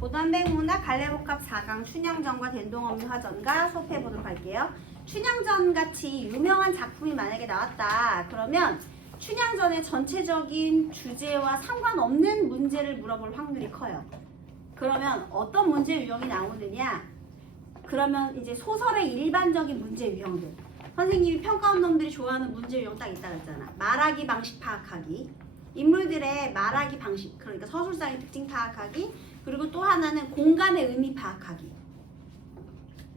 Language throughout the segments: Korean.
고단백문학 갈래복합 4강 춘향전과 된동없는 화전가 수업해 보도록 할게요. 춘향전 같이 유명한 작품이 만약에 나왔다. 그러면 춘향전의 전체적인 주제와 상관없는 문제를 물어볼 확률이 커요. 그러면 어떤 문제 유형이 나오느냐? 그러면 이제 소설의 일반적인 문제 유형들. 선생님이 평가원 놈들이 좋아하는 문제 유형 딱 있다 그랬잖아. 말하기 방식 파악하기. 인물들의 말하기 방식, 그러니까 서술상의 특징 파악하기, 그리고 또 하나는 공간의 의미 파악하기.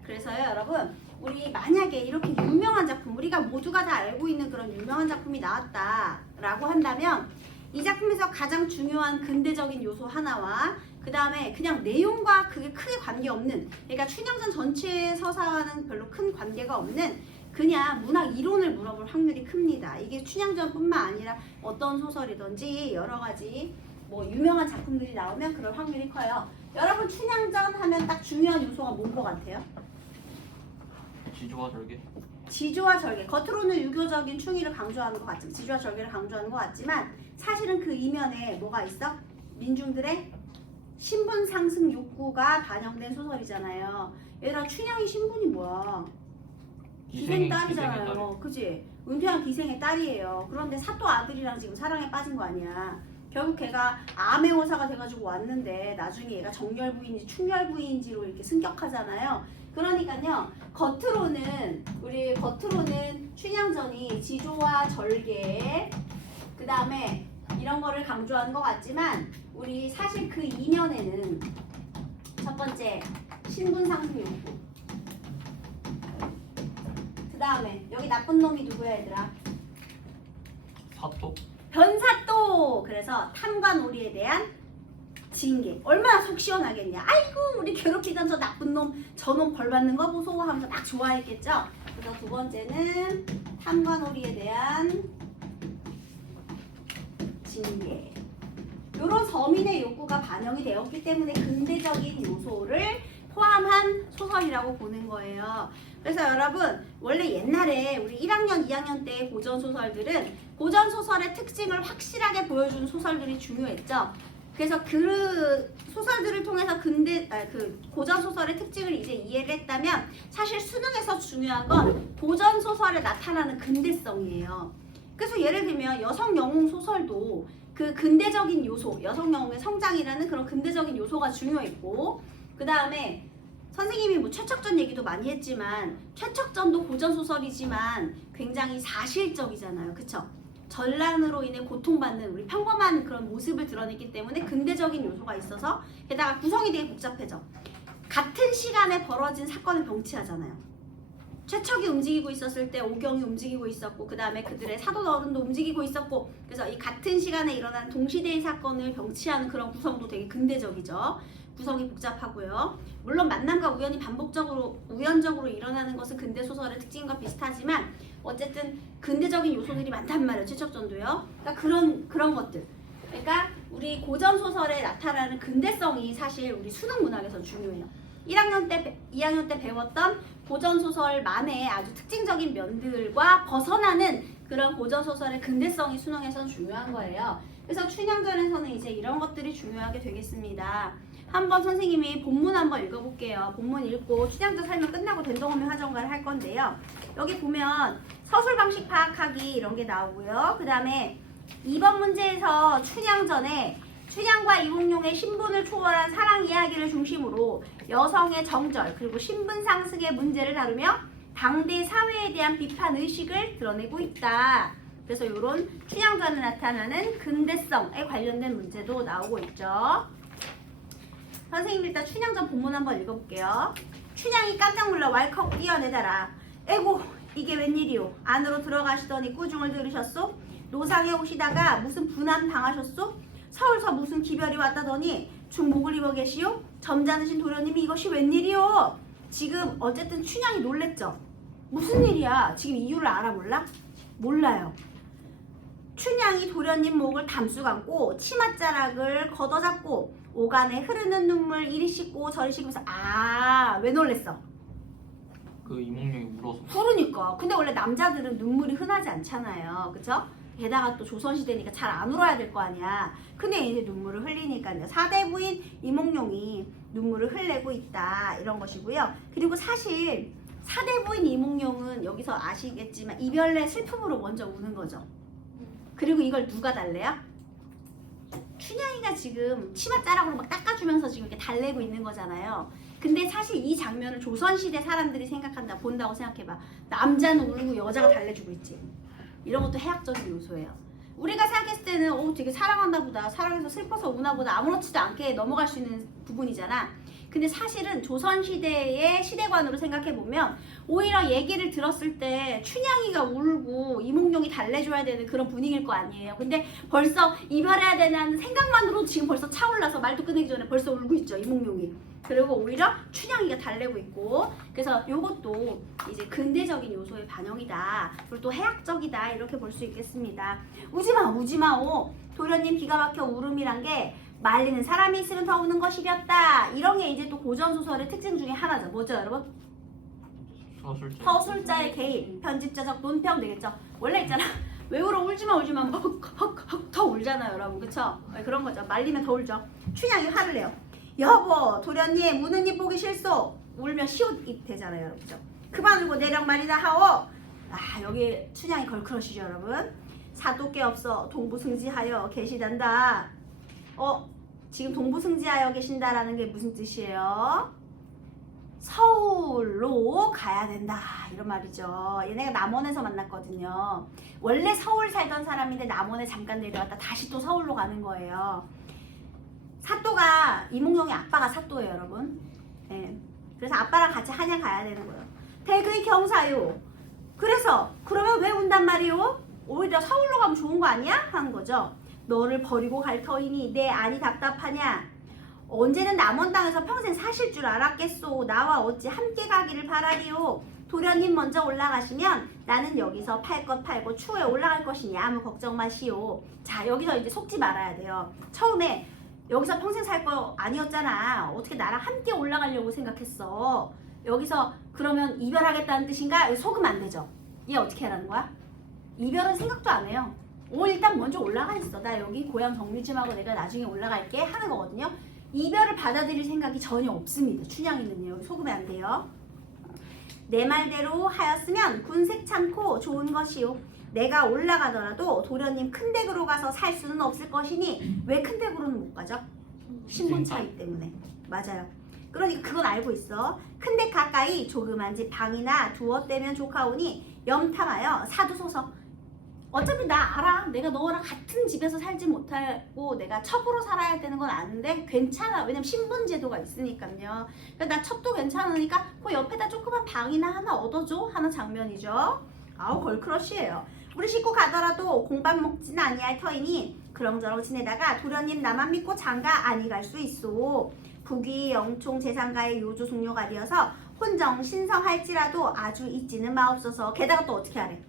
그래서요 여러분, 우리 만약에 이렇게 유명한 작품, 우리가 모두가 다 알고 있는 그런 유명한 작품이 나왔다라고 한다면 이 작품에서 가장 중요한 근대적인 요소 하나와 그 다음에 그냥 내용과 그게 크게 관계없는, 그러니까 춘향전 전체 서사와는 별로 큰 관계가 없는 그냥 문학 이론을 물어볼 확률이 큽니다. 이게 춘향전뿐만 아니라 어떤 소설이든지 여러 가지 뭐 유명한 작품들이 나오면 그럴 확률이 커요. 여러분 춘향전 하면 딱 중요한 요소가 뭔 것 같아요? 지조와 절개. 지조와 절개. 겉으로는 유교적인 충의를 강조하는 것 같지만, 지조와 절개를 강조하는 것 같지만 사실은 그 이면에 뭐가 있어? 민중들의 신분 상승 욕구가 반영된 소설이잖아요. 얘들아 춘향이 신분이 뭐야? 기생 딸이잖아요. 그지? 은퇴한 기생의 딸이에요. 그런데 사또 아들이랑 지금 사랑에 빠진 거 아니야. 결국 걔가 암행어사가 돼가지고 왔는데 나중에 얘가 정열부인인지 충열부인인지로 이렇게 승격하잖아요. 그러니까요, 겉으로는 춘향전이 지조와 절개, 그 다음에 이런 거를 강조하는 것 같지만 우리 사실 그 이면에는 첫 번째 신분 상승 욕구, 그 다음에 여기 나쁜 놈이 누구야 얘들아? 사또. 변사또. 그래서 탐과 놀이에 대한 징계. 얼마나 속 시원하겠냐. 아이고 우리 괴롭히던 저 나쁜 놈, 저놈 벌 받는 거 보소 하면서 막 좋아했겠죠. 그래서 두 번째는 탐과 놀이에 대한 징계. 이런 서민의 욕구가 반영이 되었기 때문에 근대적인 요소를 포함한 소설이라고 보는 거예요. 그래서 여러분 원래 옛날에 우리 1학년, 2학년 때 고전소설들은 고전소설의 특징을 확실하게 보여주는 소설들이 중요했죠. 그래서 그 소설들을 통해서 그 고전소설의 특징을 이제 이해를 했다면 사실 수능에서 중요한 건 고전소설에 나타나는 근대성이에요. 그래서 예를 들면 여성 영웅 소설도 그 근대적인 요소, 여성 영웅의 성장이라는 그런 근대적인 요소가 중요했고, 그 다음에 선생님이 뭐 최척전 얘기도 많이 했지만 최척전도 고전소설이지만 굉장히 사실적이잖아요. 그쵸? 전란으로 인해 고통받는 우리 평범한 그런 모습을 드러냈기 때문에 근대적인 요소가 있어서, 게다가 구성이 되게 복잡해져. 같은 시간에 벌어진 사건을 병치하잖아요. 최척이 움직이고 있었을 때 오경이 움직이고 있었고, 그 다음에 그들의 사돈 어른도 움직이고 있었고, 그래서 이 같은 시간에 일어나는 동시대의 사건을 병치하는 그런 구성도 되게 근대적이죠. 구성이 복잡하고요. 물론 만남과 우연이 우연적으로 일어나는 것은 근대 소설의 특징과 비슷하지만 어쨌든 근대적인 요소들이 많단 말이에요. 최척전도요. 그러니까 그런 것들. 그러니까 우리 고전 소설에 나타나는 근대성이 사실 우리 수능 문학에서 중요해요. 1학년 때, 2학년 때 배웠던 고전 소설만의 아주 특징적인 면들과 벗어나는 그런 고전 소설의 근대성이 수능에서는 중요한 거예요. 그래서 춘향전에서는 이제 이런 것들이 중요하게 되겠습니다. 한번 선생님이 본문 한번 읽어볼게요. 본문 읽고 춘향전 설명 끝나고 된동없는 화전가를 할 건데요. 여기 보면 서술 방식 파악하기 이런 게 나오고요. 그 다음에 2번 문제에서 춘향전에 춘향과 이몽룡의 신분을 초월한 사랑 이야기를 중심으로 여성의 정절 그리고 신분 상승의 문제를 다루며 당대 사회에 대한 비판 의식을 드러내고 있다. 그래서 이런 춘향전에 나타나는 근대성에 관련된 문제도 나오고 있죠. 선생님 일단 춘향전 본문 한번 읽어볼게요. 춘향이 깜짝 놀라 왈컥 뛰어내더라. 에고 이게 웬일이오. 안으로 들어가시더니 꾸중을 들으셨소? 노상에 오시다가 무슨 분함 당하셨소? 서울서 무슨 기별이 왔다더니 중복을 입어 계시오? 점잖으신 도련님이 이것이 웬일이오? 지금 어쨌든 춘향이 놀랬죠? 무슨 일이야? 지금 이유를 알아 몰라? 몰라요. 춘향이 도련님 목을 담수 감고 치맛자락을 걷어잡고 오간에 흐르는 눈물 이리 씻고 저리 씻으면서 왜 놀랬어? 그 이몽룡이 울어서. 그러니까. 근데 원래 남자들은 눈물이 흔하지 않잖아요. 그쵸? 게다가 또 조선시대니까 잘 안 울어야 될 거 아니야. 근데 이제 눈물을 흘리니까요. 4대 부인 이몽룡이 눈물을 흘리고 있다. 이런 것이고요. 그리고 사실 4대 부인 이몽룡은 여기서 아시겠지만 이별의 슬픔으로 먼저 우는 거죠. 그리고 이걸 누가 달래요? 춘향이가 지금 치맛자락으로 막 닦아주면서 지금 이렇게 달래고 있는 거잖아요. 근데 사실 이 장면을 조선시대 사람들이 본다고 생각해봐. 남자는 울고 여자가 달래주고 있지. 이런 것도 해학적인 요소예요. 우리가 생각했을 때는 되게 사랑한다 보다, 사랑해서 슬퍼서 우나 보다 아무렇지도 않게 넘어갈 수 있는 부분이잖아. 근데 사실은 조선시대의 시대관으로 생각해보면 오히려 얘기를 들었을 때 춘향이가 울고 이몽룡이 달래줘야 되는 그런 분위기일 거 아니에요. 근데 벌써 이별해야 되는 생각만으로 지금 벌써 차올라서 말도 끝내기 전에 벌써 울고 있죠, 이몽룡이. 그리고 오히려 춘향이가 달래고 있고, 그래서 이것도 이제 근대적인 요소의 반영이다. 그리고 또 해학적이다. 이렇게 볼 수 있겠습니다. 우지마 도련님 기가 막혀 울음이란 게 말리는 사람이 있으면 더 우는 것이렸다. 이런 게 이제 또 고전소설의 특징 중에 하나죠. 뭐죠, 여러분? 서술자의 개입, 편집자적 논평 되겠죠. 원래 있잖아. 왜 울어? 울지마 헉 더 울잖아요, 여러분. 그쵸? 그런 거죠. 말리면 더 울죠. 춘향이 화를 내요. 여보, 도련님 우는 입 보기 싫소. 울면 시옷 입 되잖아요, 여러분. 그죠? 그만 울고 내력 말이다 하오. 여기 춘향이 걸크러시죠, 여러분. 사도께 없어 동부승지하여 계시단다. 지금 동부승지하여 계신다라는 게 무슨 뜻이에요? 서울로 가야 된다, 이런 말이죠. 얘네가 남원에서 만났거든요. 원래 서울 살던 사람인데 남원에 잠깐 내려왔다 다시 또 서울로 가는 거예요. 사또가 이몽룡의 아빠가 사또예요, 여러분. 네. 그래서 아빠랑 같이 한양 가야 되는 거예요. 대의 경사요. 그래서 그러면 왜 운단 말이요? 오히려 서울로 가면 좋은 거 아니야? 하는 거죠. 너를 버리고 갈 터이니 내 안이 답답하냐? 언제는 남원 땅에서 평생 사실 줄 알았겠소. 나와 어찌 함께 가기를 바라리오. 도련님 먼저 올라가시면 나는 여기서 팔 것 팔고 추후에 올라갈 것이니 아무 걱정 마시오. 자, 여기서 이제 속지 말아야 돼요. 처음에 여기서 평생 살 거 아니었잖아. 어떻게 나랑 함께 올라가려고 생각했어. 여기서 그러면 이별하겠다는 뜻인가? 속으면 안 되죠. 얘 어떻게 하라는 거야? 이별은 생각도 안 해요. 일단 먼저 올라가 있어. 나 여기 고향 정리 좀 하고 내가 나중에 올라갈게 하는 거거든요. 이별을 받아들일 생각이 전혀 없습니다. 춘향이는요. 여기 속으면 안 돼요. 내 말대로 하였으면 군색 참고 좋은 것이요. 내가 올라가더라도 도련님 큰 댁으로 가서 살 수는 없을 것이니 왜 큰 댁으로는 못 가죠? 신분 차이 때문에. 맞아요. 그러니까 그건 알고 있어. 큰 댁 가까이 조그만 집 방이나 두었대면 좋가오니 염탐하여 사두소서. 어차피 나 알아. 내가 너랑 같은 집에서 살지 못하고 내가 첩으로 살아야 되는 건 아는데 괜찮아. 왜냐면 신분 제도가 있으니까요. 그러니까 나 첩도 괜찮으니까 그 옆에다 조그만 방이나 하나 얻어줘 하는 장면이죠. 걸크러쉬예요. 우리 식구 가더라도 공밥 먹지는 아니할 터이니 그렁저렁 지내다가 도련님 나만 믿고 장가 아니 갈 수 있소. 북위 영총 재상가의 요조 숙녀가리여서 혼정 신성할지라도 아주 잊지는 마옵소서. 게다가 또 어떻게 하래?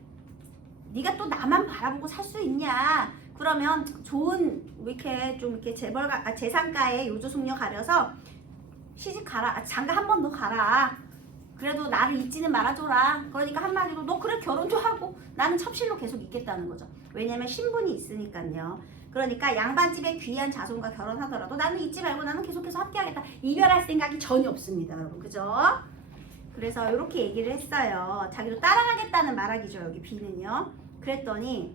네가 또 나만 바라보고 살 수 있냐? 그러면 좋은 이렇게 좀 이렇게 재상가의 요조 숙녀 가려서 시집 가라. 장가 한 번 더 가라. 그래도 나를 잊지는 말아줘라. 그러니까 한마디로 너 그래 결혼도 하고 나는 첩실로 계속 있겠다는 거죠. 왜냐면 신분이 있으니까요. 그러니까 양반집의 귀한 자손과 결혼하더라도 나는 잊지 말고 나는 계속해서 함께하겠다. 이별할 생각이 전혀 없습니다, 여러분. 그죠? 그래서 이렇게 얘기를 했어요. 자기도 따라가겠다는 말하기죠, 여기 B는요. 그랬더니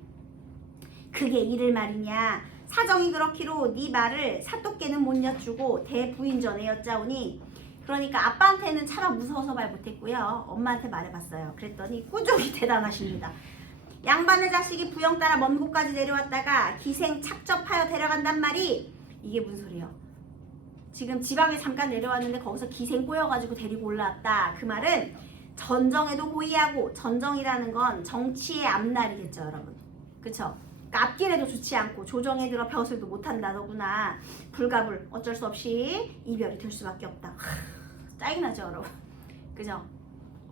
그게 이를 말이냐. 사정이 그렇기로 네 말을 사또께는 못 여쭈고 대부인 전에 여짜오니. 그러니까 아빠한테는 차마 무서워서 말 못했고요. 엄마한테 말해봤어요. 그랬더니 꾸중이 대단하십니다. 양반의 자식이 부영 따라 먼 곳까지 내려왔다가 기생 착접하여 데려간단 말이. 이게 무슨 소리예요? 지금 지방에 잠깐 내려왔는데 거기서 기생 꼬여가지고 데리고 올라왔다. 그 말은 전정에도 호의하고, 전정이라는 건 정치의 앞날이겠죠, 여러분. 그쵸? 그러니까 앞길에도 좋지 않고 조정에 들어 벼슬도 못한다더구나. 불가불 어쩔 수 없이 이별이 될 수밖에 없다. 짜증나죠, 여러분. 그죠?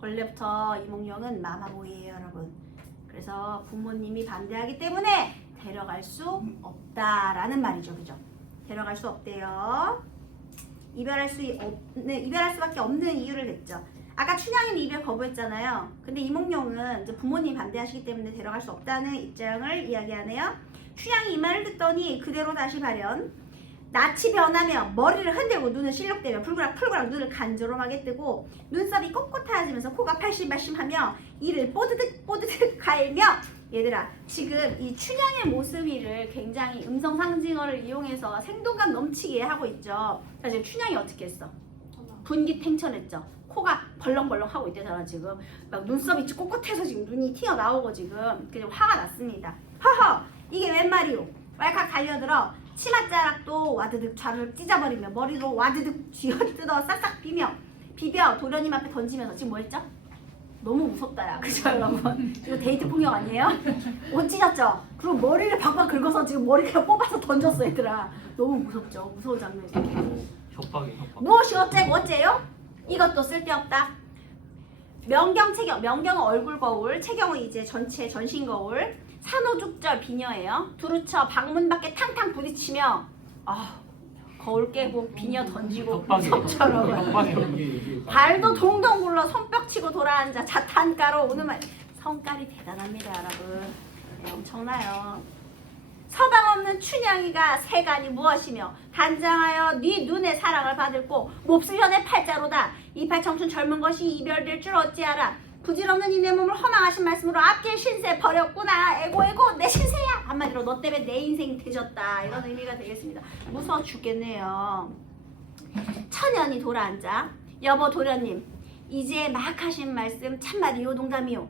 원래부터 이몽룡은 마마보이예요, 여러분. 그래서 부모님이 반대하기 때문에 데려갈 수 없다라는 말이죠, 그죠? 데려갈 수 없대요. 이별할 수밖에 없는 이유를 냈죠. 아까 춘향이는 이별 거부했잖아요. 근데 이몽룡은 이제 부모님이 반대하시기 때문에 데려갈 수 없다는 입장을 이야기하네요. 춘향이 이 말을 듣더니 그대로 다시 발현. 낯이 변하며 머리를 흔들고 눈을 실룩대며 풀그락 눈을 간지럼하게 뜨고 눈썹이 꼿꼿해지면서 코가 팔심팔심하며 이를 뽀드득 갈며 얘들아 지금 이 춘향의 모습이를 굉장히 음성 상징어를 이용해서 생동감 넘치게 하고 있죠. 그래서 춘향이 어떻게 했어? 분기탱천했죠. 코가 벌렁벌렁 하고 있대잖아 지금. 막 눈썹이 꼿꼿해서 지금 눈이 튀어나오고 지금 그냥 화가 났습니다. 허허 이게 웬 말이오? 왈칵 달려들어 치맛자락도 와드득 좌르륵 찢어버리며 머리로 와드득 쥐어뜯어 싹싹 비벼 도련님 앞에 던지면서 지금 뭐 했죠? 너무 무섭다 야 그죠 여러분? 이거 데이트 폭력 아니에요? 옷 찢었죠? 그리고 머리를 박박 긁어서 지금 머리를 뽑아서 던졌어 얘들아. 너무 무섭죠? 무서운 장면이죠. 협박이 협박. 무엇이 어째고 어째요? 이것도 쓸데없다. 명경 체경, 명경은 얼굴 거울, 체경은 이제 전체 전신 거울. 산호죽절 비녀예요. 두루쳐 방문 밖에 탕탕 부딪히며 거울 깨고 비녀 던지고 무섭처럼 협박이. 발도 동동 굴러 손뼉 치고 돌아앉아 자탄가로 오는 말. 성깔이 대단합니다 여러분. 네, 엄청나요. 서방 없는 춘향이가 세간이 무엇이며 단장하여 네 눈의 사랑을 받을고 몹쓸 현의 팔자로다. 이팔 청춘 젊은 것이 이별될 줄 어찌하라. 부질없는 이 내 몸을 허망하신 말씀으로 앞길 신세 버렸구나. 에고 내 신세야. 한마디로 너 때문에 내 인생이 되졌다. 이런 의미가 되겠습니다. 무서워 죽겠네요. 천연이 돌아앉아 여보 도련님 이제 막 하신 말씀 참말이요 농담이요.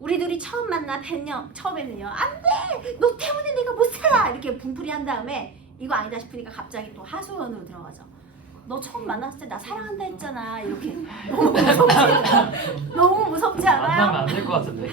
우리 둘이 처음 만나 처음에는요 안돼 너 때문에 내가 못 살아 이렇게 분풀이 한 다음에 이거 아니다 싶으니까 갑자기 또 하소연으로 들어가죠. 너 처음 만났을 때 나 사랑한다 했잖아 이렇게. 너무 무섭지 않아요? 만나면 안 될 것 같은데.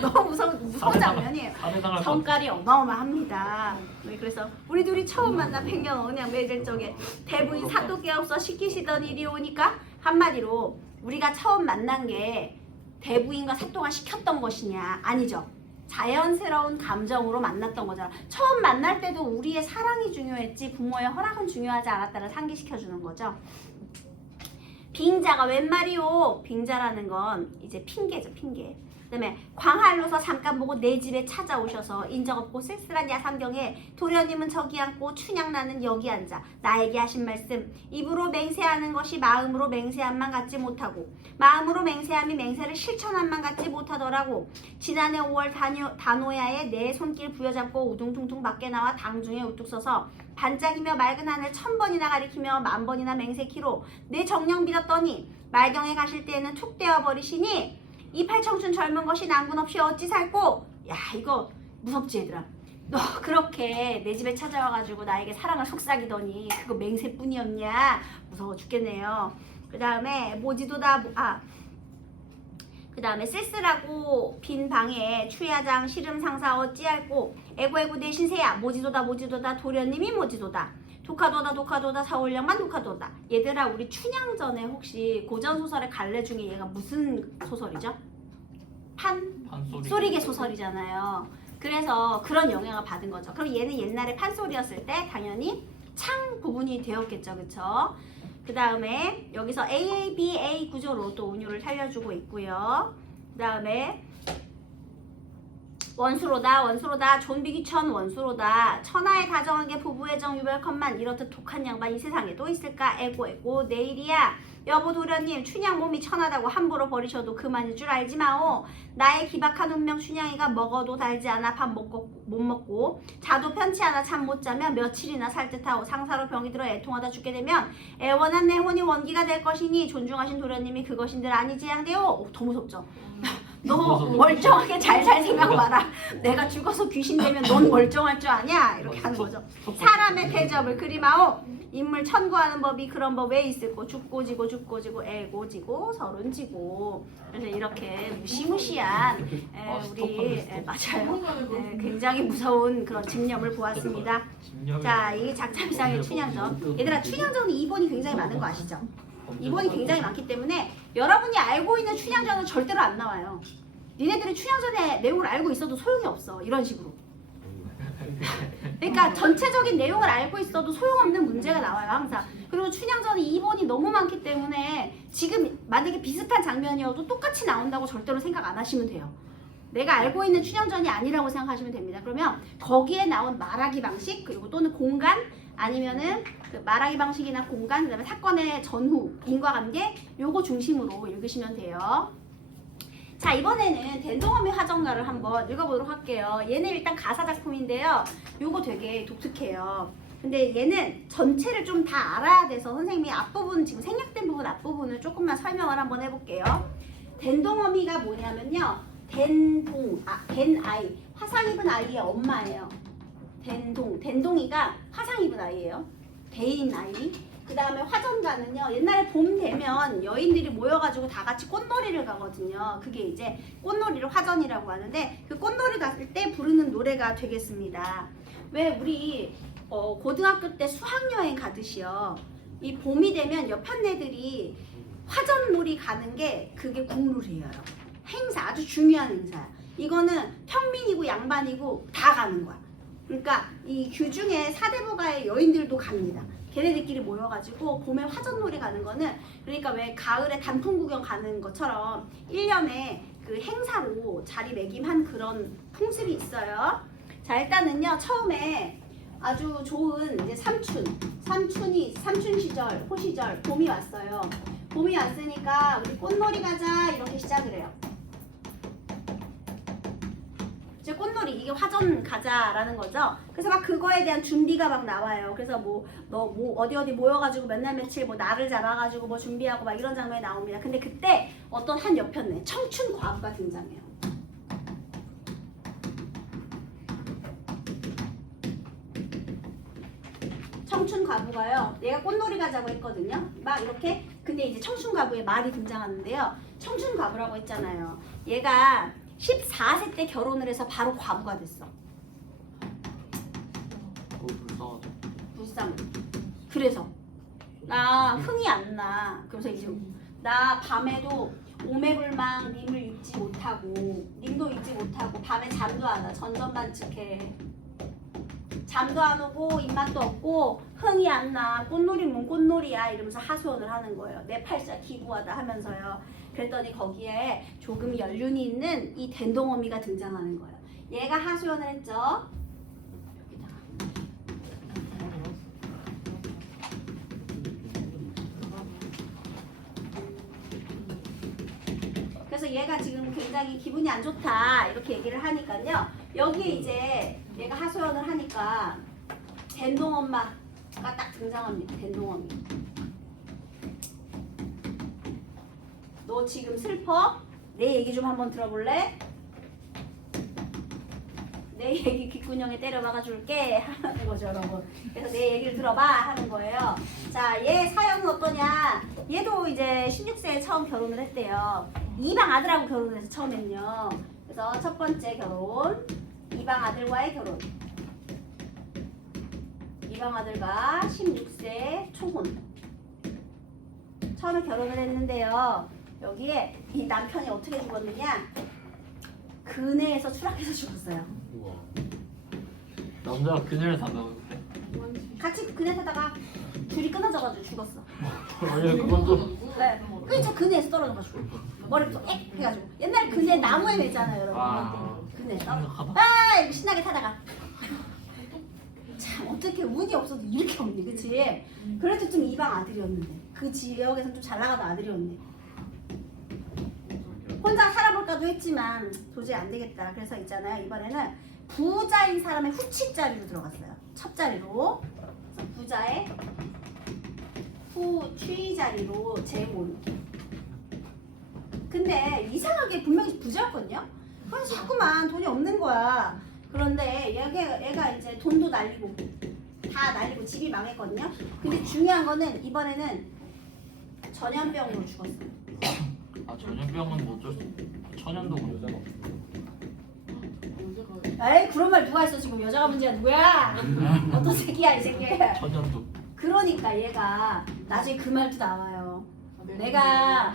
너무 무서운 장면이에요. 살해당할 것 성깔이 어마어마합니다. 그래서 우리 둘이 처음 만나 백년 언양 맺을 적에 대부인 사또께 없어 시키시던 일이 오니까 한마디로 우리가 처음 만난 게 대부인과 사또가 시켰던 것이냐? 아니죠. 자연스러운 감정으로 만났던 거잖아. 처음 만날 때도 우리의 사랑이 중요했지 부모의 허락은 중요하지 않았다를 상기시켜주는 거죠. 빙자가 웬 말이오? 빙자라는 건 이제 핑계죠, 핑계. 그다음에 광활로서 잠깐 보고 내 집에 찾아오셔서 인적없고 쓸쓸한 야삼경에 도련님은 저기 앉고 춘향나는 여기 앉아 나에게 하신 말씀 입으로 맹세하는 것이 마음으로 맹세함만 갖지 못하고 마음으로 맹세함이 맹세를 실천함만 갖지 못하더라고. 지난해 5월 단오야에 내 손길 부여잡고 우둥퉁퉁 밖에 나와 당중에 우뚝 서서 반짝이며 맑은 하늘 1000번이나 가리키며 10,000번이나 맹세키로 내 정령 빌었더니 말경에 가실 때에는 툭 떼어버리시니 이팔 청춘 젊은 것이 난군 없이 어찌 살고. 야 이거 무섭지 얘들아. 너 그렇게 내 집에 찾아와가지고 나에게 사랑을 속삭이더니 그거 맹세뿐이었냐. 무서워 죽겠네요. 그 다음에 모지도다 그 다음에 쓸쓸하고 빈 방에 추야장 시름 상사 어찌할꼬 에고 내 신세야 모지도다 도련님이 모지도다 도카도다 사올령만 도카도다. 얘들아 우리 춘향전에 혹시 고전소설의 갈래 중에 얘가 무슨 소설이죠? 판소리개 소설이잖아요. 그래서 그런 영향을 받은 거죠. 그럼 얘는 옛날에 판소리였을 때 당연히 창 부분이 되었겠죠. 그쵸? 그 다음에 여기서 AABA 구조로 또 운율을 살려주고 있고요. 그 다음에 원수로다 존비귀천 원수로다 천하에 다정한 게 부부의 정 유별컨만 이렇듯 독한 양반 이 세상에 또 있을까. 에고 내일이야. 여보 도련님 춘향 몸이 천하다고 함부로 버리셔도 그만일 줄 알지 마오. 나의 기박한 운명 춘향이가 먹어도 달지 않아 밥 못 먹고 자도 편치 않아 잠 못 자면 며칠이나 살 듯하고 상사로 병이 들어 애통하다 죽게 되면 애원한 내 혼이 원기가 될 것이니 존중하신 도련님이 그것인들 아니지 양대오. 더 무섭죠. 너 멀쩡하게 잘 살 생각 마라. 내가 죽어서 귀신 되면 넌 멀쩡할 줄 아냐? 이렇게 하는 거죠. 사람의 대접을 그리마오. 인물 천거하는 법이 그런 법 왜 있을꼬. 죽고 지고 애고 지고 서른 지고. 그래서 이렇게 무시무시한 우리 맞아요. 굉장히 무서운 그런 집념을 보았습니다. 자, 이 작자비상의 춘향전. 얘들아 춘향전은 2번이 굉장히 많은 거 아시죠? 2번이 굉장히 많기 때문에 여러분이 알고 있는 춘향전은 절대로 안 나와요. 니네들이 춘향전의 내용을 알고 있어도 소용이 없어. 이런 식으로. 그러니까 전체적인 내용을 알고 있어도 소용없는 문제가 나와요. 항상 그리고 춘향전이 2번이 너무 많기 때문에 지금 만약에 비슷한 장면이어도 똑같이 나온다고 절대로 생각 안 하시면 돼요. 내가 알고 있는 춘향전이 아니라고 생각하시면 됩니다. 그러면 거기에 나온 말하기 방식 그리고 또는 공간 아니면은 그 말하기 방식이나 공간 그다음에 사건의 전후 인과관계 요거 중심으로 읽으시면 돼요. 자 이번에는 덴동어미 화전가를 한번 읽어보도록 할게요. 얘는 일단 가사 작품인데요. 요거 되게 독특해요. 근데 얘는 전체를 좀 다 알아야 돼서 선생님이 앞부분 지금 생략된 부분 앞부분을 조금만 설명을 한번 해볼게요. 덴동어미가 뭐냐면요. 된 아이 화상 입은 아이의 엄마예요. 덴동이가 화상 입은 아이예요. 대인 아이. 그 다음에 화전가는요. 옛날에 봄 되면 여인들이 모여가지고 다 같이 꽃놀이를 가거든요. 그게 이제 꽃놀이를 화전이라고 하는데 그 꽃놀이 갔을 때 부르는 노래가 되겠습니다. 왜 우리 고등학교 때 수학여행 가듯이요. 이 봄이 되면 옆판 애들이 화전놀이 가는 게 그게 국룰이에요. 행사 아주 중요한 행사야. 이거는 평민이고 양반이고 다 가는 거야. 그러니까 이 규중에 사대부가의 여인들도 갑니다. 걔네들끼리 모여가지고 봄에 화전놀이 가는 거는 그러니까 왜 가을에 단풍 구경 가는 것처럼 1년에 그 행사로 자리매김한 그런 풍습이 있어요. 자 일단은요 처음에 아주 좋은 이제 삼춘 시절 호시절 봄이 왔어요. 봄이 왔으니까 우리 꽃놀이 가자 이렇게 시작을 해요. 이제 꽃놀이 이게 화전 가자라는 거죠. 그래서 막 그거에 대한 준비가 막 나와요. 그래서 너 어디 모여가지고 몇 날 며칠 날을 잡아가지고 준비하고 막 이런 장면이 나옵니다. 근데 그때 어떤 한 여편네 청춘 과부가 등장해요. 청춘 과부가요. 얘가 꽃놀이 가자고 했거든요. 막 이렇게 근데 이제 청춘 과부의 말이 등장하는데요. 청춘 과부라고 했잖아요. 얘가 14세 때 결혼을 해서 바로 과부가 됐어. 불쌍하죠. 불쌍해. 그래서 나 흥이 안 나. 그래서 이제 나 밤에도 오매불망 님을 잊지 못하고 님도 잊지 못하고 밤에 잠도 안 와. 전전반측해. 잠도 안 오고 입맛도 없고 흥이 안 나. 꽃놀이 뭔 꽃놀이야 이러면서 하소연을 하는 거예요. 내 팔자 기구하다 하면서요. 그랬더니 거기에 조금 연륜이 있는 이 덴동어미가 등장하는 거예요. 얘가 하소연을 했죠. 그래서 얘가 지금 굉장히 기분이 안 좋다 이렇게 얘기를 하니까요. 여기에 이제 얘가 하소연을 하니까 덴동엄마가 딱 등장합니다. 덴동엄이. 너 지금 슬퍼? 내 얘기 좀 한번 들어볼래? 내 얘기 귓구녕에 때려 박아줄게 하는 거죠 여러분. 그래서 내 얘기를 들어봐 하는 거예요. 자, 얘 사연은 어떠냐? 얘도 이제 16세에 처음 결혼을 했대요. 이방 아들하고 결혼을 해서 처음엔요. 그래서 첫 번째 결혼, 이방 아들과의 결혼. 이방 아들과 16세 초혼. 처음에 결혼을 했는데요. 여기에 이 남편이 어떻게 죽었느냐? 근해에서 추락해서 죽었어요. 우와. 남자가 그녀를 단다는데. 같이 근해 타다가 둘이 끊어져가지고 죽었어. 아니 그건 좀. 네. 그저 근해에서 떨어져가지고 머리부터 액 해가지고 옛날에 근해 나무에 매잖아요 여러분. 아. 근해 심각하다. 아 이렇게 신나게 타다가 참 어떻게 운이 없어도 이렇게 없니 그치? 그래도 좀 이방 아들이었는데 그 지역에선 좀 잘 나가던 아들이었네. 혼자 살아볼까도 했지만 도저히 안 되겠다. 그래서 있잖아요. 이번에는 부자인 사람의 후치 자리로 들어갔어요. 첫 자리로. 그래서 부자의 후취 자리로 재혼. 근데 이상하게 분명히 부자였거든요. 그래서 자꾸만 돈이 없는 거야. 그런데 얘가 이제 돈도 날리고 다 날리고 집이 망했거든요. 근데 중요한 거는 이번에는 전염병으로 죽었어요. 아 전염병은 뭐 어쩔 수. 천연도 여자가. 에이 그런 말 누가 했어 지금. 여자가 문제야 누구야? 어떤 새끼야 이 새끼. 천연도. 그러니까 얘가 나중에 그 말도 나와요. 내가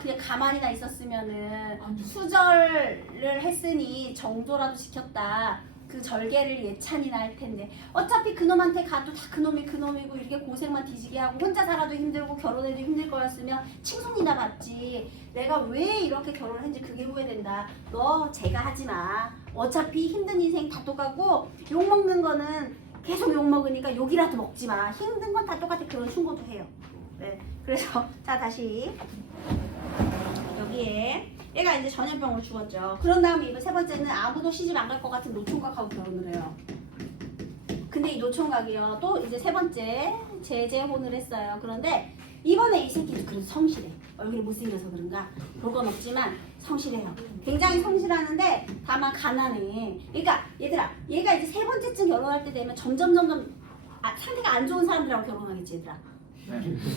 그냥 가만히나 있었으면은 수절을 했으니 정도라도 지켰다. 그 절개를 예찬이나 할 텐데 어차피 그놈한테 가도 다 그놈이 그놈이고 이렇게 고생만 뒤지게 하고 혼자 살아도 힘들고 결혼해도 힘들 거였으면 칭송이나 받지. 내가 왜 이렇게 결혼을 했는지 그게 후회된다. 너 제가 하지 마. 어차피 힘든 인생 다 똑같고 욕 먹는 거는 계속 욕 먹으니까 욕이라도 먹지 마. 힘든 건 다 똑같아. 그런 충고도 해요. 네. 그래서 자 다시 여기에 얘가 이제 전염병으로 죽었죠. 그런 다음에 이번 세 번째는 아무도 시집 안 갈 것 같은 노총각하고 결혼을 해요. 근데 이 노총각이요. 또 이제 세 번째 재혼을 했어요. 그런데 이번에 이 새끼도 그래도 성실해. 얼굴이 못생겨서 그런가? 볼 건 없지만 성실해요. 굉장히 성실하는데 다만 가난해. 그러니까 얘들아, 얘가 이제 세 번째쯤 결혼할 때 되면 점점 상태가 안 좋은 사람들하고 결혼하겠지 얘들아.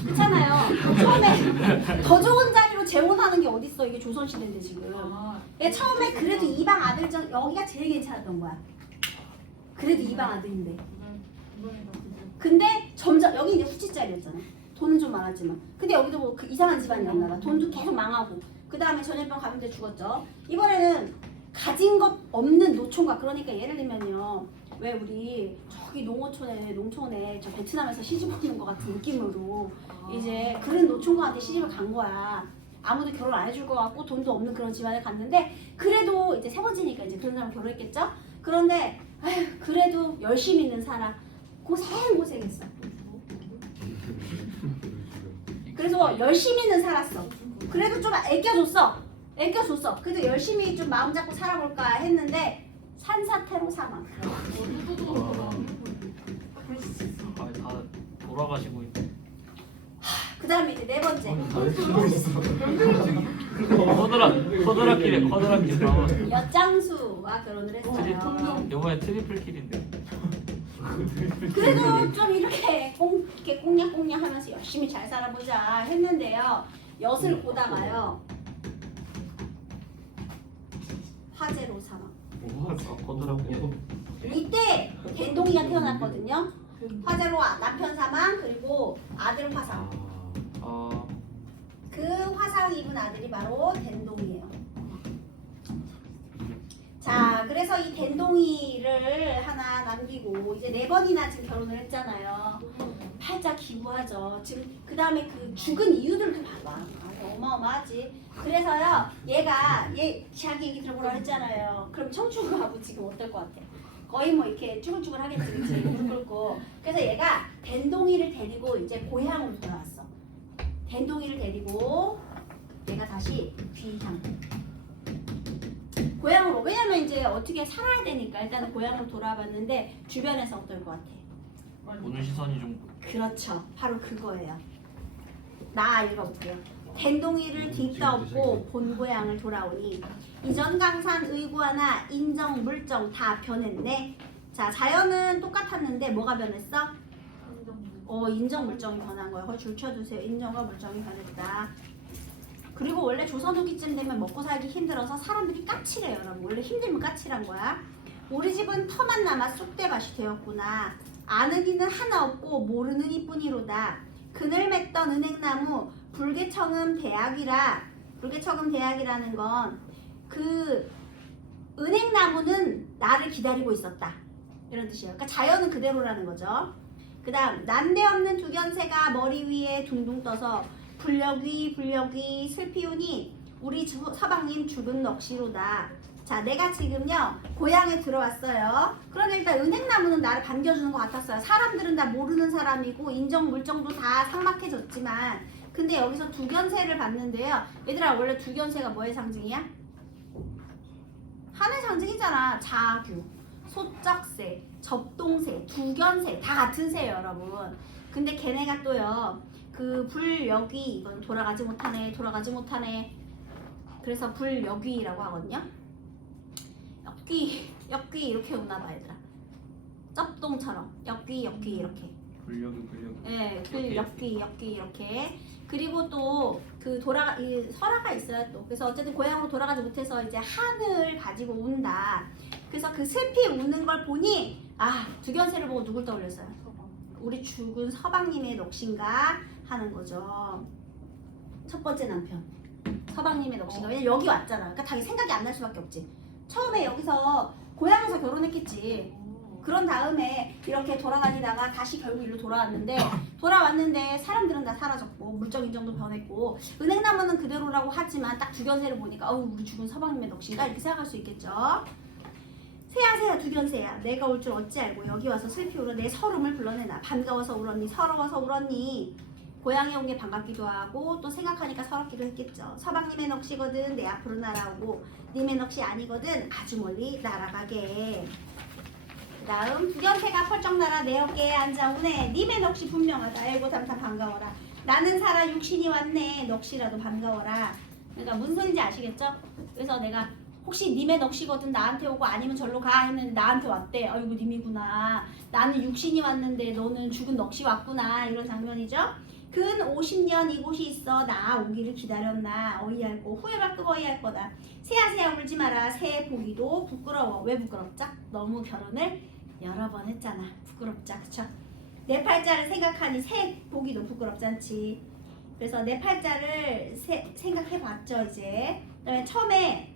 그렇잖아요. 처음에 더 좋은 자리로 재혼하는 게 어딨어. 이게 조선시대인데 지금. 얘 처음에 그래도 이방 아들 여기가 제일 괜찮았던 거야. 그래도 이방 아들인데. 근데 점점 여기 이제 후치자리였잖아. 돈은 좀 많았지만. 근데 여기도 뭐 그 이상한 집안이었나 봐. 돈도 계속 망하고. 그 다음에 전염병 감염돼 죽었죠. 이번에는 가진 것 없는 노총각. 그러니까 예를 들면요. 왜 우리 저기 농촌에 저 베트남에서 시집 오는 것 같은 느낌으로 이제 그런 노총각한테 시집을 간 거야. 아무도 결혼 안 해줄 것 같고 돈도 없는 그런 집안에 갔는데 그래도 이제 세 번째니까 이제 그런 사람 결혼했겠죠? 그런데 아휴 그래도 열심히는 살아. 고생했어. 그래서 열심히는 살았어. 그래도 좀 애껴줬어. 그래도 열심히 좀 마음 잡고 살아볼까 했는데 산사태로 사망. 다 돌아가시고 있네. 그 다음에 이제 네 번째. 커드라킬에 나와. 엿장수와 결혼을 했어요. 이번에 트리플 킬인데. 그래도 좀 이렇게 꽁냥꽁냥 하면서 열심히 잘 살아보자 했는데요. 엿을 보다가요. 화재로 사망. 커드라킬. 이때 댄동이가 태어났거든요. 화재로 남편 사망 그리고 아들 화상. 그 화상 입은 아들이 바로 댄동이에요. 자, 그래서 이 댄동이를 하나 남기고 이제 4번이나 지금 결혼을 했잖아요. 팔자 기부하죠. 지금 그 다음에 그 죽은 이유들도 봐봐. 어마어마하지. 그래서요, 얘 자기 얘기 들어보라 했잖아요. 그럼 청춘하고 지금 어떨 것 같아? 거의 뭐 이렇게 쭈글쭈글 하겠지, 그치? 무릎 꿇고. 그래서 얘가 댄동이를 데리고 이제 고향으로 돌아왔어. 댄동이를 데리고 얘가 다시 귀향. 고향으로. 왜냐면 이제 어떻게 살아야 되니까 일단은 고향으로 돌아봤는데 주변에서 어떨 것 같아? 보는 시선이 좀. 그렇죠. 바로 그거예요. 나 읽어볼게요. 댄동이를 뒷떠엎고 본 고향을 돌아오니 이전 강산 의구하나 인정 물정 다 변했네. 자, 자연은 똑같았는데 뭐가 변했어? 인정 물정이 변한 거예요. 거기 줄 쳐두세요. 인정과 물정이 변했다. 그리고 원래 조선 후기쯤 되면 먹고 살기 힘들어서 사람들이 까칠해요. 여러분. 원래 힘들면 까칠한 거야. 우리 집은 터만 남아 쑥대밭이 되었구나. 아는 이는 하나 없고 모르는 이뿐이로다. 그늘 맺던 은행나무 불개청음 대학이라. 불개청음 대학이라는 건 그 은행나무는 나를 기다리고 있었다. 이런 뜻이에요. 그러니까 자연은 그대로라는 거죠. 그 다음 난데없는 두견새가 머리 위에 둥둥 떠서 불력위 슬피우니 우리 서방님 죽은 넋이로다. 자, 내가 지금요 고향에 들어왔어요. 그런데 일단 은행나무는 나를 반겨주는 것 같았어요. 사람들은 다 모르는 사람이고 인정 물정도 다 삭막해졌지만 근데 여기서 두견새를 봤는데요. 얘들아 원래 두견새가 뭐의 상징이야? 한의 상징이잖아. 자규, 소쩍새, 접동새, 두견새 다 같은 새예요 여러분. 근데 걔네가 또요 그 불여귀 이건 돌아가지 못하네. 그래서 불여귀라고 하거든요. 역귀 이렇게 웃나봐 얘들아. 쩝동처럼 역귀 이렇게. 불력이. 네, 역귀 이렇게. 그리고 또 그 설화가 있어요 또. 그래서 어쨌든 고향으로 돌아가지 못해서 이제 한을 가지고 운다. 그래서 그 슬피 우는 걸 보니 두견새를 보고 누굴 떠올렸어요? 우리 죽은 서방님의 넋인가 하는 거죠. 첫 번째 남편 서방님의 넋인가. 왜냐면 여기 왔잖아. 그러니까 당연히 생각이 안 날 수밖에 없지. 처음에 여기서 고향에서 결혼했겠지. 그런 다음에 이렇게 돌아다니다가 다시 결국 일로 돌아왔는데 사람들은 다 사라졌고 물적 인정도 변했고 은행나무는 그대로라고 하지만 딱 두견새를 보니까 우리 죽은 서방님의 넋인가 이렇게 생각할 수 있겠죠. 새야 두견새야 내가 올 줄 어찌 알고 여기 와서 슬피 울어 내 서름을 불러내나 반가워서 울었니 서러워서 울었니. 고향에 온 게 반갑기도 하고 또 생각하니까 서럽기도 했겠죠. 서방님의 넋이거든 내 앞으로 날아오고 님의 넋이 아니거든 아주 멀리 날아가게. 그 다음 두견새가 펄쩍 날아 내 어깨에 앉아오네 님의 넋이 분명하다 아이고 담담 반가워라 나는 살아 육신이 왔네 넋이라도 반가워라. 그러니까 무슨 소리인지 아시겠죠? 그래서 내가 혹시 님의 넋이거든 나한테 오고 아니면 절로 가 했는데 나한테 왔대. 아이고 님이구나. 나는 육신이 왔는데 너는 죽은 넋이 왔구나. 이런 장면이죠. 근 50년 이곳이 있어 나 오기를 기다렸나 어이할고 후회가 끄고 어이할 거다. 새야 울지 마라 새 보기도 부끄러워. 왜 부끄럽죠? 너무 결혼을 여러 번 했잖아. 부끄럽죠 그쵸? 내 팔자를 생각하니 새 보기도 부끄럽지 않지. 그래서 내 팔자를 생각해봤죠 이제. 그다음에 처음에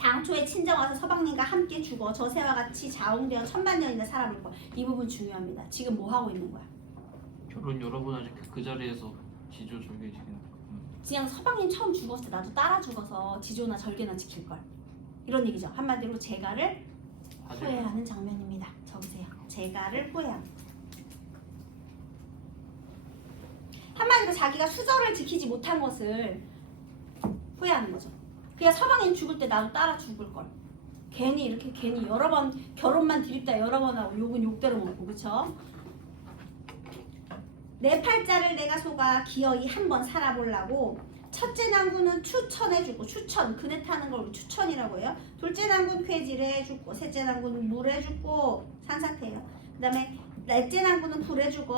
당초에 친정 와서 서방님과 함께 죽어 저 새와 같이 자웅되어 천만년이나 살아볼 거. 이 부분 중요합니다. 지금 뭐 하고 있는 거야? 결혼 여러 번 하지 그 자리에서 지조 절개 지키는. 그냥 서방님 처음 죽었을 때 나도 따라 죽어서 지조나 절개나 지킬 걸. 이런 얘기죠. 한마디로 재가를 후회하는 장면입니다. 적으세요. 재가를 후회하는. 한마디로 자기가 수절을 지키지 못한 것을 후회하는 거죠. 그냥 서방님 죽을 때 나도 따라 죽을 걸. 괜히 여러 번 결혼만 드립다 여러 번 하고 욕은 욕대로 먹고 그쵸? 내 팔자를 내가 속아 기어이 한번 살아보려고 첫째 난구는 추천해주고 추천 그네 타는 걸 추천이라고 해요. 둘째 난구는 쾌질해 주고 셋째 난구는 물해 주고 산사태예요. 그 다음에 넷째 난구는 불해 주고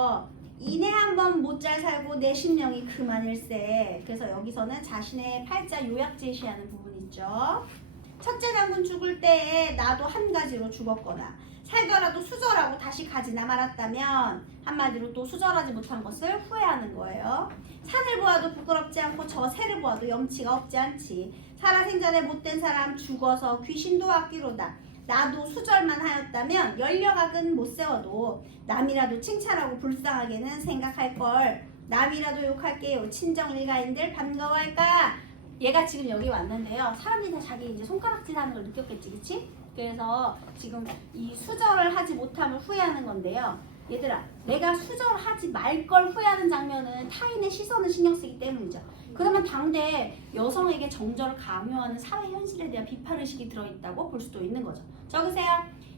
이내 한번 못 잘 살고 내 신명이 그만일세. 그래서 여기서는 자신의 팔자 요약 제시하는 부분 있죠. 첫째 난군 죽을 때에 나도 한 가지로 죽었거나 살더라도 수절하고 다시 가지나 말았다면 한마디로 또 수절하지 못한 것을 후회하는 거예요. 산을 보아도 부끄럽지 않고 저 새를 보아도 염치가 없지 않지. 살아생전에 못된 사람 죽어서 귀신도 왔기로다. 나도 수절만 하였다면 열려각은 못 세워도 남이라도 칭찬하고 불쌍하게는 생각할걸. 남이라도 욕할게요. 친정일가인들 반가워할까. 얘가 지금 여기 왔는데요. 사람들이 다 자기 이제 손가락질 하는 걸 느꼈겠지, 그치? 그래서 지금 이 수절을 하지 못함을 후회하는 건데요. 얘들아, 내가 수절하지 말 걸 후회하는 장면은 타인의 시선을 신경 쓰기 때문이죠. 그러면 당대 여성에게 정절을 강요하는 사회 현실에 대한 비판의식이 들어있다고 볼 수도 있는 거죠. 적으세요.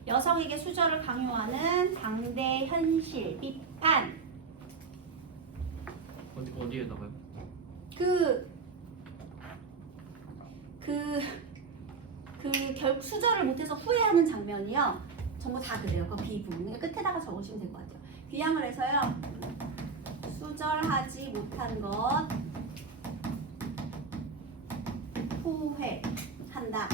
여성에게 수절을 강요하는 당대 현실 비판. 어디에다가요? 결국 수절을 못해서 후회하는 장면이요. 전부 다 그래요. 그 비부분. 그러니까 끝에다가 적으시면 될 것 같아요. 비양을 해서요. 수절하지 못한 것 후회한다.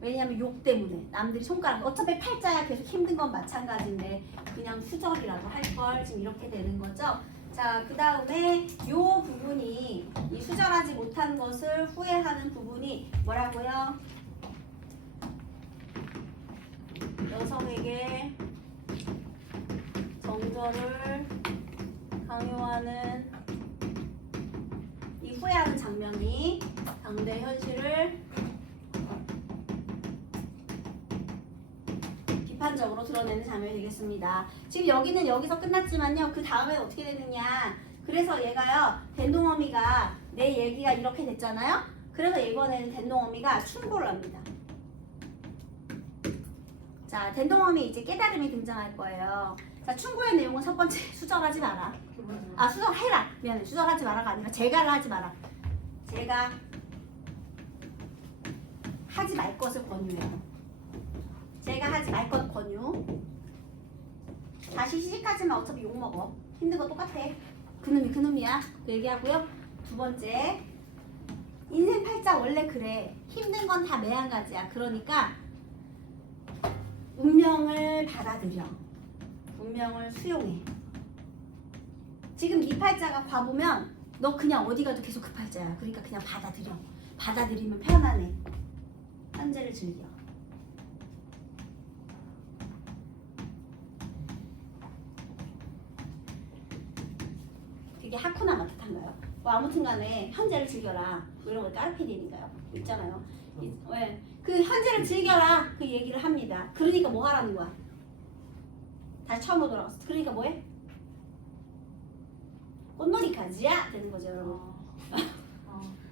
왜냐하면 욕 때문에 남들이 손가락 어차피 팔자야 계속 힘든 건 마찬가지인데 그냥 수절이라도 할 걸 지금 이렇게 되는 거죠. 자, 그 다음에 요 부분이 이 수절하지 못한 것을 후회하는 부분이 뭐라고요? 여성에게 정절을 강요하는 이 후회하는 장면이 당대 현실을 비판적으로 드러내는 장면이 되겠습니다. 지금 여기는 여기서 끝났지만요. 그 다음에 어떻게 되느냐. 그래서 얘가요. 된동어미가 내 얘기가 이렇게 됐잖아요. 그래서 이번에는 된동어미가 충고를 합니다. 자, 된동어미 이제 깨달음이 등장할 거예요. 자, 충고의 내용은 첫 번째 수절하지 마라. 아, 수절해라. 미안해. 수절하지 마라가 아니라 재가를 하지 마라. 제가 하지 말 것을 권유해요. 제가 하지 말 것 권유. 다시 시집가지만 어차피 욕먹어. 힘든 거 똑같아. 그놈이야. 그 얘기하고요. 두 번째, 인생 팔자 원래 그래. 힘든 건 다 매한가지야. 그러니까 운명을 받아들여. 운명을 수용해. 지금 네 팔자가 과보면 너 그냥 어디 가도 계속 그 팔자야. 그러니까 그냥 받아들여. 받아들이면 편안해. 현재를 즐겨. 이게 하쿠나 마타타인가요? 뭐 아무튼 간에 현재를 즐겨라. 뭐 이런 거 까르페디엠인가요? 있잖아요. 왜? 그 현재를 즐겨라. 그 얘기를 합니다. 그러니까 뭐 하라는 거야? 다시 처음으로 돌아갔어. 그러니까 뭐해? 꽃놀이 가지야 되는 거죠, 여러분.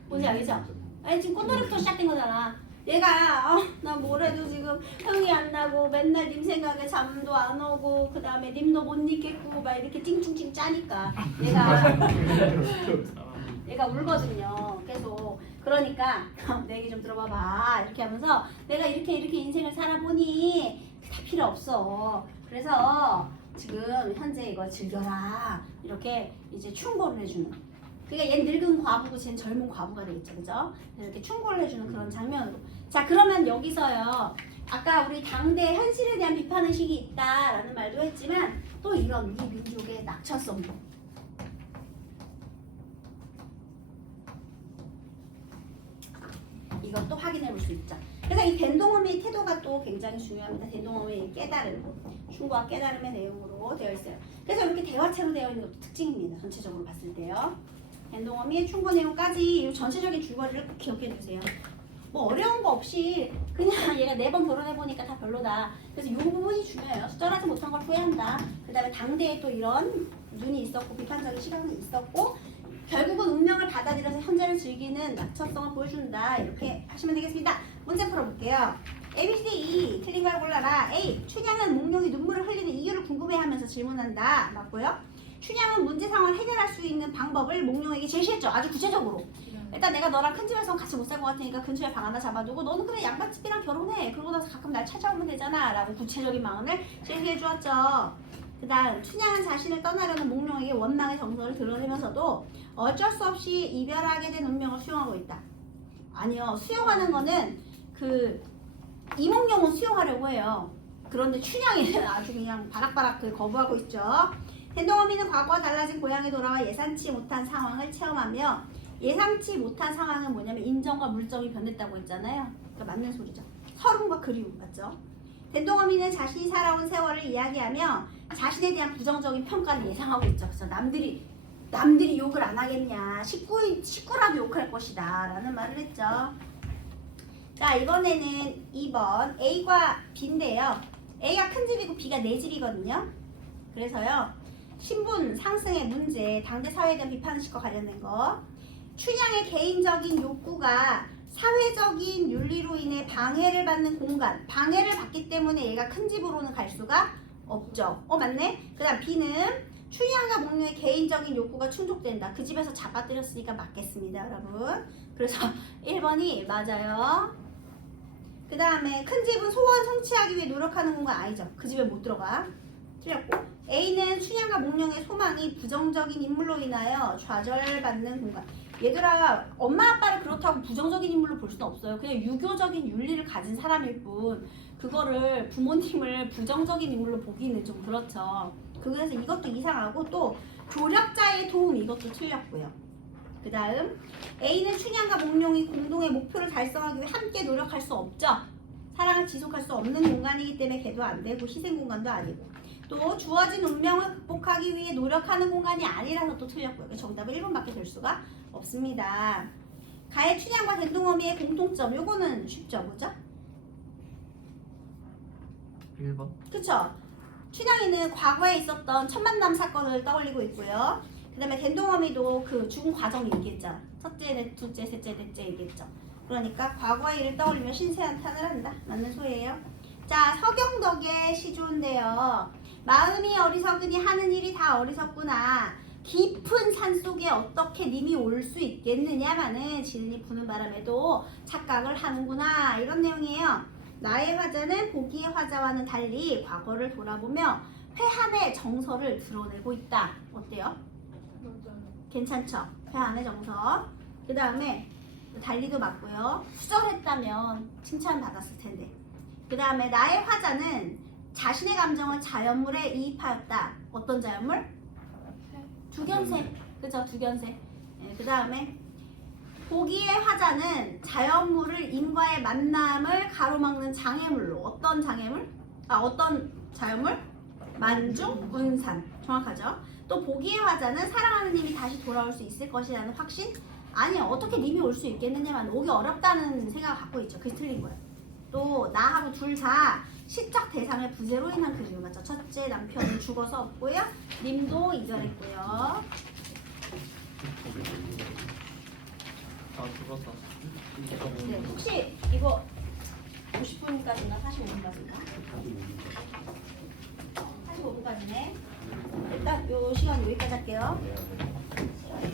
뭔지 알겠죠? 아니 지금 꽃놀이부터 시작된 거잖아. 얘가 나 뭐래도 지금 흥이 안 나고 맨날 님 생각에 잠도 안 오고 그 다음에 님도 못 잊겠고 막 이렇게 찡찡찡 짜니까 얘가 울거든요. 계속. 그러니까 내 얘기 좀 들어봐봐 이렇게 하면서 내가 이렇게 인생을 살아보니 다 필요 없어. 그래서 지금 현재 이거 즐겨라 이렇게 이제 충고를 해주는. 그러니까 얘는 늙은 과부고 쟤는 젊은 과부가 되겠죠, 그죠? 이렇게 충고를 해주는 그런 장면으로. 자, 그러면 여기서요. 아까 우리 당대 현실에 대한 비판 의식이 있다라는 말도 했지만 또 이런 이 민족의 낙천성도. 이것도 확인해 볼 수 있죠. 그래서 이 된동어미의 태도가 또 굉장히 중요합니다. 된동어미의 깨달음, 충고와 깨달음의 내용으로 되어 있어요. 그래서 이렇게 대화체로 되어 있는 것도 특징입니다. 전체적으로 봤을 때요. 된동어미의 충고 내용까지 이 전체적인 줄거리를 꼭 기억해 주세요. 뭐 어려운 거 없이 그냥 얘가 4번 결혼해보니까 다 별로다. 그래서 이 부분이 중요해요. 수절하지 못한 걸 후회한다. 그 다음에 당대에 또 이런 눈이 있었고 비판적인 시각이 있었고 결국은 운명을 받아들여서 현재를 즐기는 낙천성을 보여준다. 이렇게 하시면 되겠습니다. 문제 풀어볼게요. A, B, C, D, E 틀린 걸 골라라. A. 춘향은 몽룡이 눈물을 흘리는 이유를 궁금해하면서 질문한다. 맞고요. 춘향은 문제 상황을 해결할 수 있는 방법을 몽룡에게 제시했죠. 아주 구체적으로. 일단 내가 너랑 큰 집에서 같이 못 살 것 같으니까 근처에 방 하나 잡아두고 너는 그래 양반집이랑 결혼해. 그러고 나서 가끔 날 찾아오면 되잖아. 라고 구체적인 마음을 제시해 주었죠. 그 다음 춘향은 자신을 떠나려는 몽룡에게 원망의 정서를 드러내면서도 어쩔 수 없이 이별하게 된 운명을 수용하고 있다. 아니요. 수용하는 거는 그 이몽룡은 수용하려고 해요. 그런데 춘향이는 아주 그냥 바락바락 거부하고 있죠. 된동어미는 과거와 달라진 고향에 돌아와 예상치 못한 상황을 체험하며 예상치 못한 상황은 뭐냐면 인정과 물정이 변했다고 했잖아요. 그러니까 맞는 소리죠. 서름과 그리움 맞죠? 된동어미는 자신이 살아온 세월을 이야기하며 자신에 대한 부정적인 평가를 예상하고 있죠. 그래서 남들이 욕을 안 하겠냐. 식구라도 욕할 것이다. 라는 말을 했죠. 자, 이번에는 2번 A과 B인데요. A가 큰 집이고 B가 내 집이거든요. 그래서요. 신분 상승의 문제, 당대 사회에 대한 비판의식과 관련된 거. 춘향의 개인적인 욕구가 사회적인 윤리로 인해 방해를 받는 공간, 방해를 받기 때문에 얘가 큰 집으로는 갈 수가 없죠. 맞네? 그 다음 B는 춘향과 몽룡의 개인적인 욕구가 충족된다. 그 집에서 잡아들였으니까 맞겠습니다, 여러분. 그래서 1번이 맞아요. 그 다음에 큰 집은 소원 성취하기 위해 노력하는 공간 아니죠. 그 집에 못 들어가. 틀렸고 A는 춘향과 몽룡의 소망이 부정적인 인물로 인하여 좌절받는 공간. 얘들아, 엄마 아빠를 그렇다고 부정적인 인물로 볼 수는 없어요. 그냥 유교적인 윤리를 가진 사람일 뿐 그거를 부모님을 부정적인 인물로 보기는 좀 그렇죠. 그래서 이것도 이상하고 또 조력자의 도움 이것도 틀렸고요. 그 다음 A는 춘향과 몽룡이 공동의 목표를 달성하기 위해 함께 노력할 수 없죠. 사랑을 지속할 수 없는 공간이기 때문에 걔도 안 되고 희생 공간도 아니고 또 주어진 운명을 극복하기 위해 노력하는 공간이 아니라서 또 틀렸고요. 정답은 1번밖에 될 수가 없습니다. 가해 춘향과 된동어미의 공통점 요거는 쉽죠. 뭐죠? 1번. 그쵸? 춘향이는 과거에 있었던 첫 만남 사건을 떠올리고 있고요. 그 다음에 된동어미도 그 죽은 과정 얘기했잖아. 첫째, 둘째, 셋째, 넷째 얘기했죠. 그러니까 과거의 일을 떠올리며 신세한탄을 한다. 맞는 소리예요. 자, 서경덕의 시조인데요. 마음이 어리석으니 하는 일이 다 어리석구나. 깊은 산속에 어떻게 님이 올 수 있겠느냐마는 진리 부는 바람에도 착각을 하는구나. 이런 내용이에요. 나의 화자는 보기의 화자와는 달리 과거를 돌아보며 회한의 정서를 드러내고 있다. 어때요? 괜찮죠? 회한의 정서. 그 다음에 달리도 맞고요. 수절했다면 칭찬받았을 텐데. 그 다음에 나의 화자는 자신의 감정을 자연물에 이입하였다. 어떤 자연물? 두견새. 그죠? 두견새. 네, 그 다음에 보기의 화자는 자연물을 인과의 만남을 가로막는 장애물로. 어떤 장애물? 어떤 자연물? 만중, 운산. 정확하죠? 또 보기의 화자는 사랑하는 님이 다시 돌아올 수 있을 것이라는 확신? 아니요. 어떻게 님이 올 수 있겠느냐만 오기 어렵다는 생각을 갖고 있죠. 그게 틀린 거예요. 또 나하고 둘 다 시적 대상의 부재로 인한 그리움 맞죠? 첫째 남편은 죽어서 없고요. 님도 이별했고요. 아 죽었어. 네, 혹시 이거 50분까지인가 45분까지인가? 45분까지네. 일단 요 시간 여기까지 할게요.